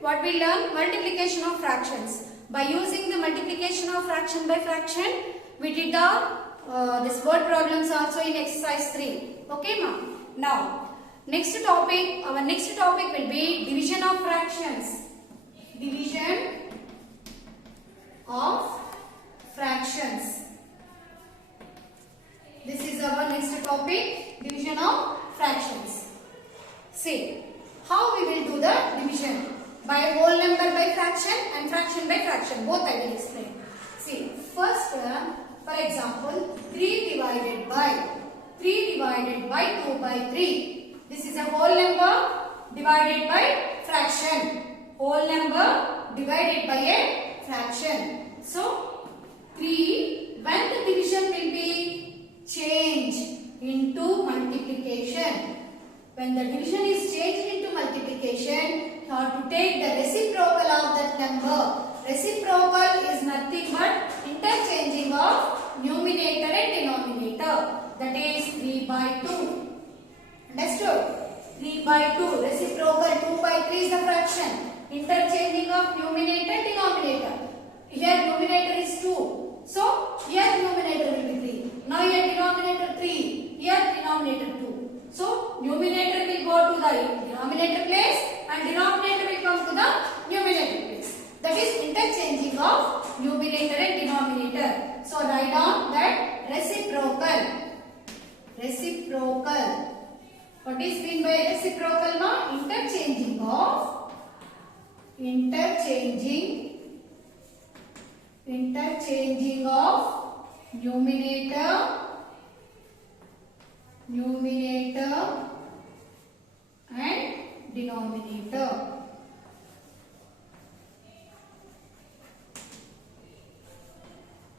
what we learn? Multiplication of fractions. By using the multiplication of fraction by fraction, we did this word problems also in exercise 3. Okay, ma'am. Now, next topic, our next topic will be division of fractions. Division of fractions. This is our next topic, division of fractions. See, how we will do the division? By whole number by fraction and fraction by fraction. Both I will explain. See, first, for example, 3 divided by 2 by 3. This is a whole number divided by fraction. Whole number divided by a fraction. So, 3, when the division will be changed into multiplication. When the division is changed into multiplication, you have to take the reciprocal of that number. Reciprocal is nothing but interchanging of numerator and denominator. That is 3 by 2. Understood? 3 by 2. Reciprocal 2 by 3 is the fraction. Interchanging of numerator and denominator. Here numerator is 2. So, here numerator will be 3. Now here denominator 3. Here denominator 2. So, numerator will go to the denominator place and denominator will come to the numerator place. That is interchanging of numerator and denominator. So, write down that reciprocal. Reciprocal. What is mean by reciprocal now? Interchanging of numerator and denominator.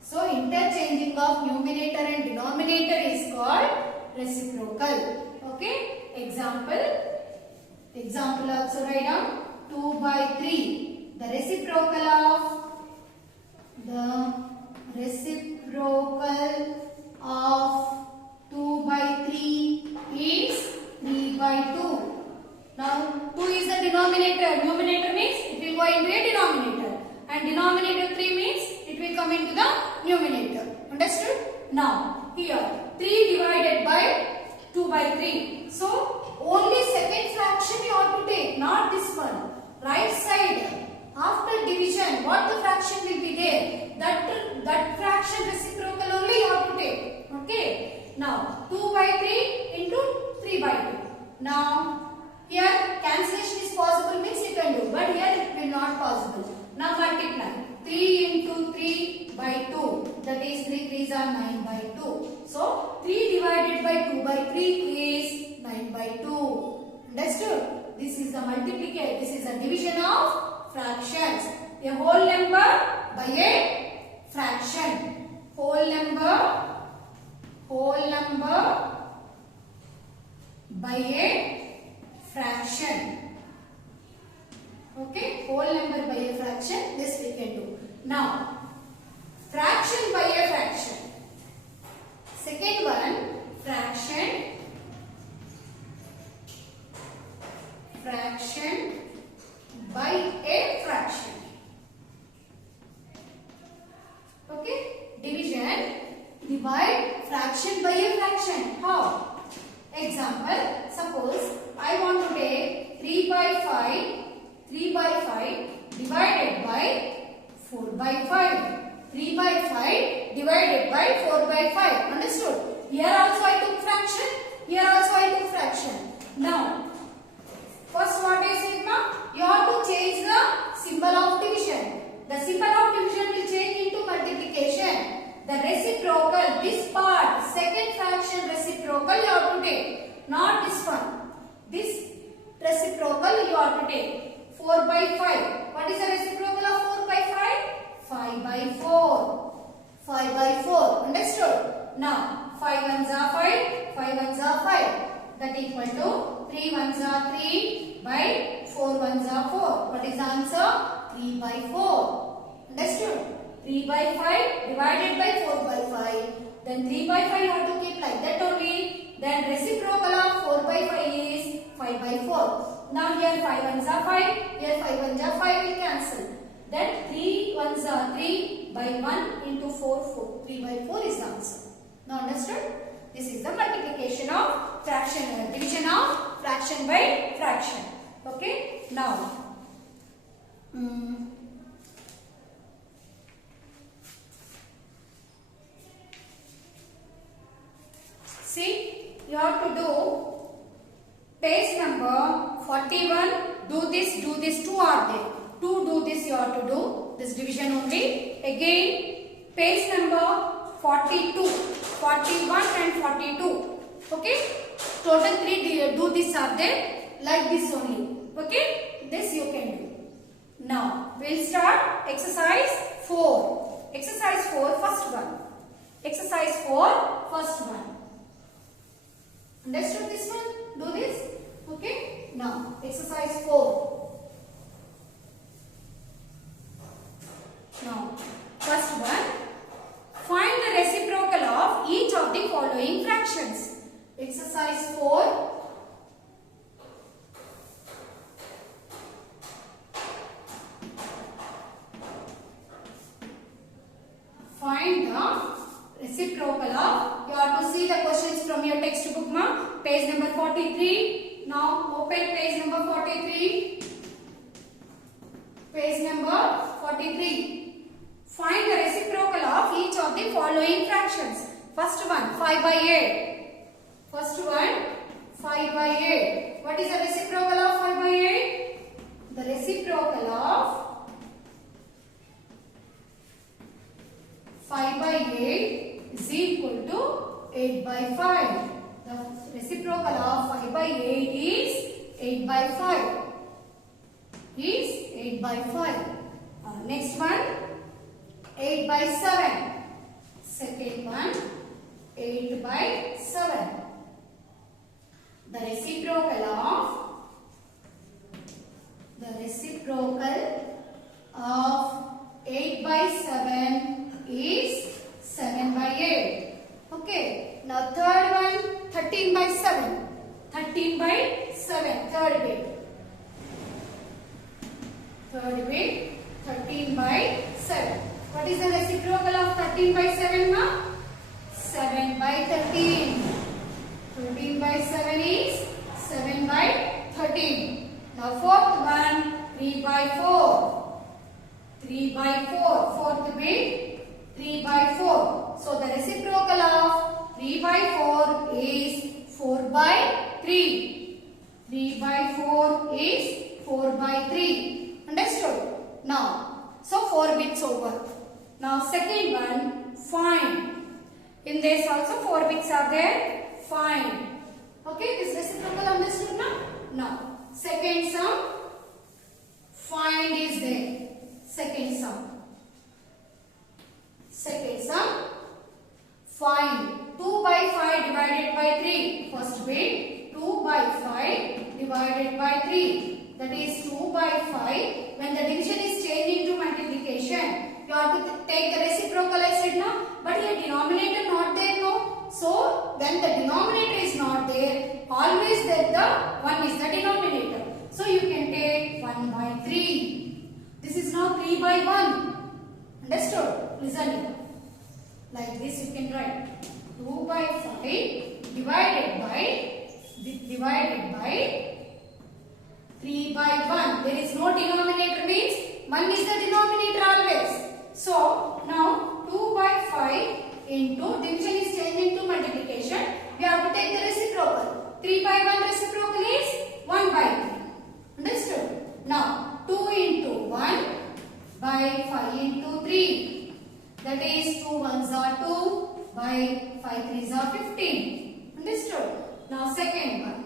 So, interchanging of numerator and denominator is called reciprocal. Okay? Example also write down 2 by 3. The reciprocal of 2 by 3 is 3 by 2. Now 2 is the denominator. Numerator means it will go into a denominator. And denominator 3 means it will come into the numerator. Understood? Now here 3 divided by 2 by 3. So only second fraction you have to take, not this one. Right side. After division, what the fraction will be there? That fraction reciprocal only you have to take. Okay. Now 2 by 3 into 3 by 2. Now here cancellation is possible means you can do, but here it will not possible. Now multiply 3 into 3 by 2. That is 3 3s are 9 by 2. So 3 divided by 2 by 3 is 9 by 2. Understood? This is the multiplication. This is a division of fractions. A whole number by a fraction. Whole number by a fraction. Okay, whole number by a fraction. This we can do. Now, fraction by a fraction. Second one, fraction by a fraction. Okay, division. Divide fraction by a fraction. How? Example, suppose I want to take 3 by 5 divided by 4 by 5. 3 by 5 divided by 4 by 5. Understood? Here also I took fraction. Here also I took fraction. Now, first what I said now? You have to change the symbol of division. The symbol of division will change into multiplication. The reciprocal, this part, second fraction reciprocal you have to take. Not this one. This reciprocal you have to take. 4 by 5. What is the reciprocal of 4 by 5? 5 by 4. 5 by 4. Understood? Now, 5 ones are 5. 5 ones are 5. That equal to 3 ones are 3 by 4 ones are 4. What is the answer? 3 by 4. Understood? 3 by 5 divided by 4 by 5. Then 3 by 5 you have to keep like that only. Then reciprocal of 4 by 5 is 5 by 4. now here 5 ones are 5, here 5 ones are 5 will cancel. Then 3 ones are 3 by 1 into 4, 3 by 4 is the answer. Now understood? This is the multiplication of fraction, division of fraction by fraction. Okay? Now, see, you have to do page number 41, do this, 2 are there. To do this you have to do this division only. Again, page number 42, 41 and 42. Okay? Total 3 do this are there, like this only. Okay? This you can do. Now, we'll start exercise 4. Exercise 4, first one. Exercise 4, first one. Understood this one? Do this. Okay? Now, exercise 4. Now, first one. Find the reciprocal of each of the following fractions. Exercise 4. Find the reciprocal of, you have to see the questions from your textbook, page number 43. Now open page number 43. Page number 43. Find the reciprocal of each of the following fractions. First one, 5 by 8. First one, 5 by 8. What is the reciprocal of 5 by 8? The reciprocal of 5 by 8 is equal to 8 by 5. The reciprocal of 5 by 8 is 8 by 5. Is 8 by 5. Next one, 8 by 7. Second one, 8 by 7. The reciprocal of 8 by 7 is 7 by 8. Okay. Now third one, 13 by 7. 13 by 7. Third bit. Third bit, 13 by 7. What is the reciprocal of 13 by 7, ma? 7 by 13. 13 by 7 is 7 by 13. Now fourth one, 3 by 4. 3 by 4. Fourth bit, 3 by 4. So the reciprocal of 3 by 4 is 4 by 3. 3 by 4 is 4 by 3. Understood? Now, so 4 bits over. Now second one, find. In this also 4 bits are there. Find. Okay, this reciprocal understood now? Now, second sum, find is there. Second sum. Second sum, find. 2 by 5 divided by 3. First bit, 2 by 5 divided by 3. That is 2 by 5. When the division is changing to multiplication, you have to take the reciprocal, I said now. But here denominator not there, no. So, when the denominator is not there, always there the 1 is the denominator. So, you can take 1 by 3. This is now 3 by 1. Understood? Listen here. Like this you can write. 2 by 5 divided by 3 by 1. There is no denominator, means 1 is the denominator always. So, now 2 by 5 into, division is changing to multiplication. We have to take the reciprocal. 3 by 1 reciprocal is 1 by 3. Understood? Now, 2 into 1 by 5 into 3. That is 2 1s are 2 by 5 3s are 15. Understood? Now, second one.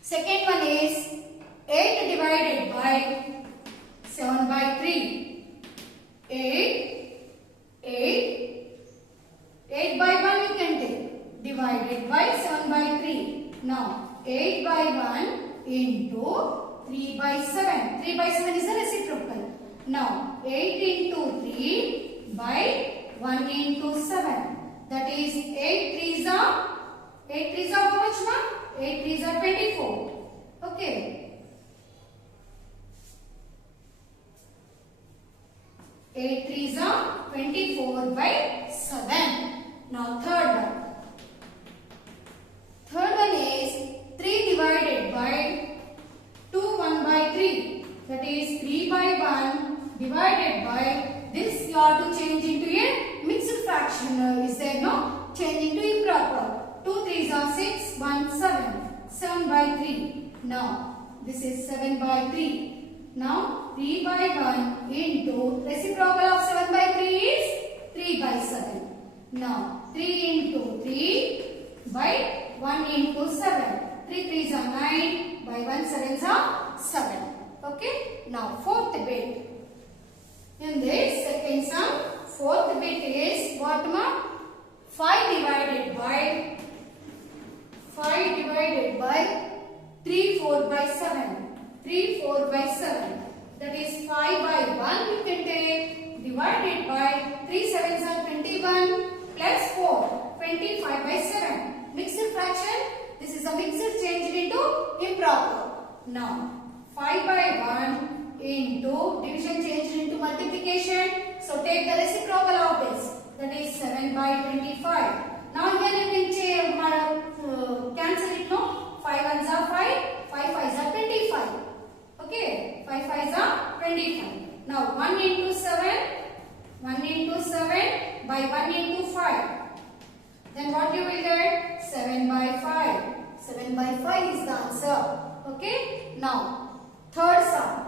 Second one is 8 divided by 7 by 3. 8 by 1 you can take, divided by 7 by 3. Now 8 by 1 into 3 by 7. 3 by 7 is the reciprocal. Now 8 into 3 by 1 into 7. That is 8 3s are how much, ma? 8 3s are 24. Okay. 8 3s are 24 by 7. Now third one. Third one is 3 divided by 2 1 by 3. That is 3 by 1 divided by this. You have to change into a mixed fraction. Is there no? Change into improper. 2 3s are 6 1 7. 7 by 3. Now this is 7 by 3. Now 3 by 1 into reciprocal of 7 by 3 is 3 by 7. Now 3 into 3 by 1 into 7. 3 3s are 9 by 1 7s are 7. Okay. Now fourth bit. In this second sum, fourth bit is what ma? 5 divided by 3 4 by 7. 3 4 by 7. That is 5 by 1 you can take divided by 3 7s are 21 plus 4 25 by 7. Mixed fraction. This is a mixed changed into improper. Now 5 by 1 into division changed into multiplication. So take the reciprocal of this. That is 7 by 25. Now here you can cancel it. No, 5 1s are 5. 5 5s are 25. Okay, 5 5s are 25. Now 1 into 7. 1 into 7 by 1 into 5. Then what you will get? 7 by 5. 7 by 5 is the answer. Okay. Now third sum.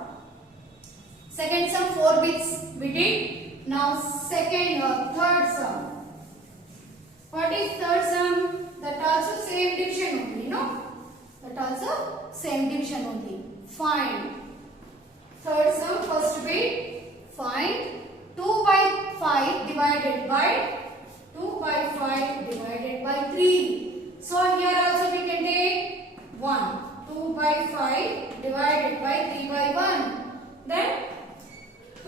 Second sum 4 bits we did. Now third sum. What is third sum? That also same division only. No? That also same division only. Find. Third sum first bit. Find 2 by 5 divided by 2 by 5 divided by 3. So here also we can take 1. 2 by 5 divided by 3 by 1. Then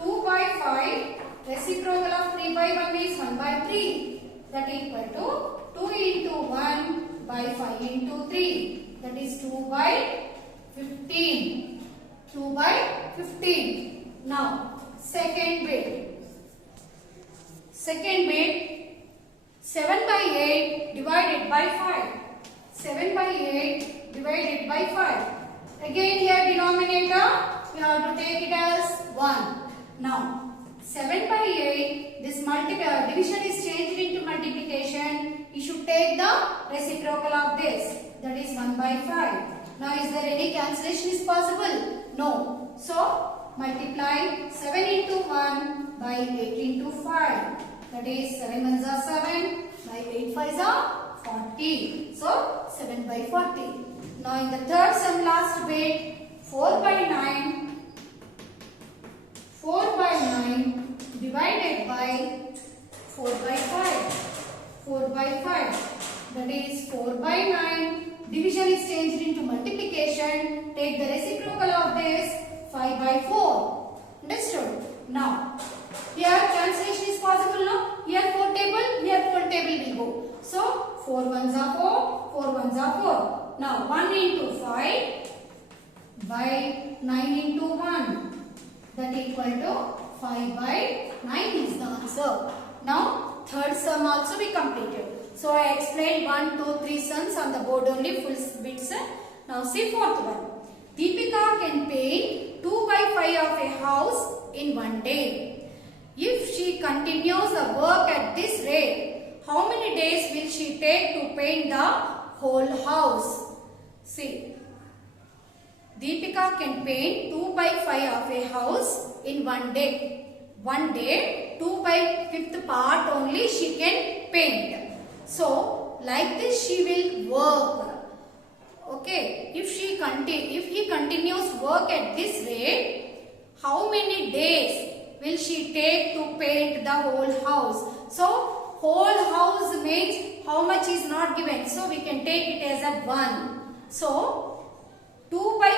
2 by 5 reciprocal of 3 by 1 is 1 by 3. That equal to 2 into 1 by 5 into 3. That is 2 by 15. 2 by 15. Now second bit. Second bit 7 by 8 divided by 5. 7 by 8 divided by 5. Again here denominator you have to take it as 1. Now 7 by 8 this division is changed into multiplication. You should take the reciprocal of this. That is 1 by 5. Now is there any cancellation is possible? No. So multiply 7 into 1 by 8 into 5. That is 7 1s are 7 by 8 5s are 40. So 7 by 40. Now in the third sum last bit 4 by 9. 4 by 9 divided by 4 by 5. 4 by 5. That is 4 by 9. Division is changed into multiplication. Take the reciprocal of this 5 by 4. Understood? Now here cancellation is possible. No? Here 4 table, here 4 table will go. So 4 1s are 4, 4 1s are 4. Now 1 into 5 by 9 into 1. That equal to 5 by 9 is the answer. Now third sum also we completed. So I explained 1, 2, 3 sums on the board only full bits. Now see fourth one. Deepika can paint 2 by 5 of a house in one day. If she continues the work at this rate, how many days will she take to paint the whole house? See, Deepika can paint 2 by 5 of a house in one day. One day, 2 by 5th part only she can paint. So, like this she will work. Okay, if he continues work at this rate, how many days will she take to paint the whole house? So, whole house means how much is not given. So, we can take it as a 1. So, 2 by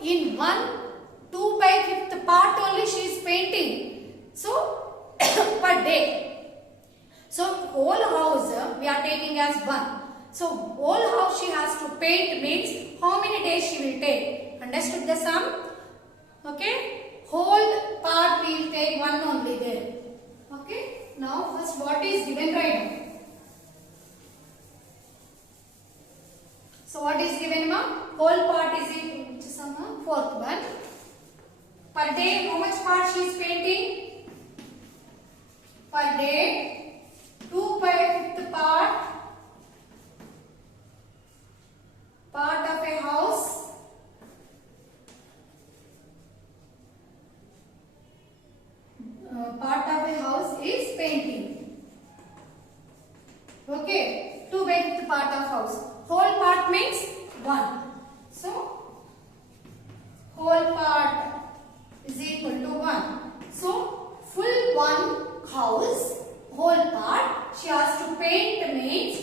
5th part only she is painting. So, per day. So, whole house we are taking as 1. So whole house she has to paint means how many days she will take. Understood the sum? Okay. Whole part we will take one only there. Okay. Now first what is given right now? So what is given ma? Whole part is in which sum? Fourth one. Per day how much part she is painting? Per day 2/5 part of a house. Part of a house is painting. Okay, 2/5 part of house. Whole part means 1. So whole part is equal to 1. So full one house, whole part she has to paint means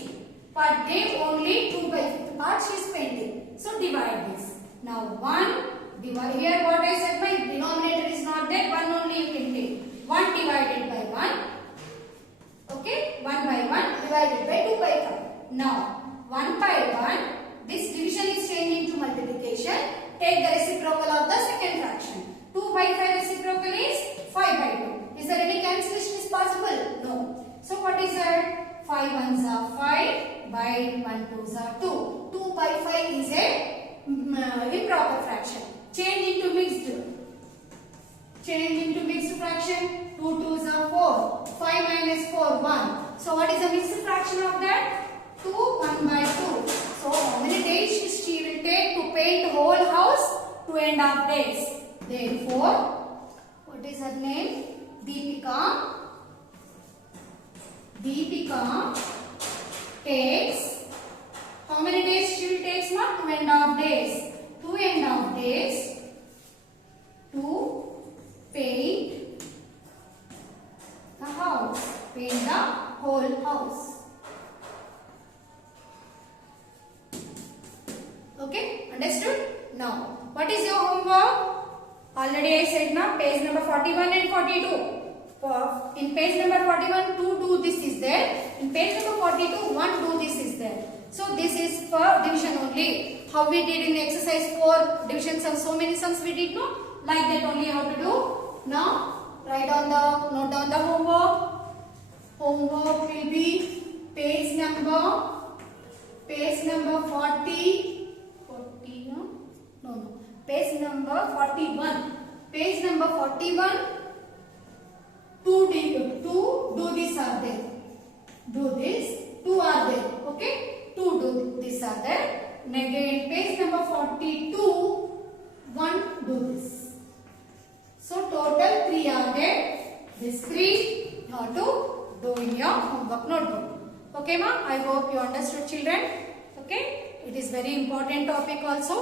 per day only 2/5 part she is painting. So divide this. Now 1 divide, here what I said, my denominator is not there, 1 only you can take. 1 divided by 1. Okay, 1 by 1 divided by 2/5. Now 1 by 1, this division is changing to multiplication. Take the reciprocal of the second fraction. 2/5 reciprocal is 5/2. Is there any cancellation is possible? No. So what is that? 5 ones are 5 by 1 twos are 2. 2/5 is a improper fraction. Change into mixed. Change into mixed fraction. 2 twos are 4. 5 minus 4 1. So what is the mixed fraction of that? 2 1/2. So how many days she will take to paint whole house? 2.5 days. Therefore, what is her name? Deepika. Deepika takes, how many days she will take? 2.5 days. 2.5 days to paint the house. Paint the whole house. Okay, understood? Now, what is your homework? Already I said na, page number 41 and 42. In page number 41, 2 do this is there. In page number 42, 1 do this is there. So this is for division only. How we did in exercise 4 division sums, so many sums we did, no? Like that only how to do. Now, write down the, note down the homework. Homework will be page number 40. Page number 41. Page number 41. 2 do this are there. Do this. 2 are there. Okay. 2 do this are there. And again page number 42. 1 do this. So total 3 are there. This 3 you have to do in your homework notebook. Okay ma? I hope you understood children. Okay. It is very important topic also.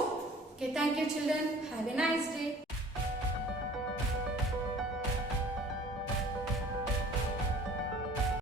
Okay, thank you children. Have a nice day.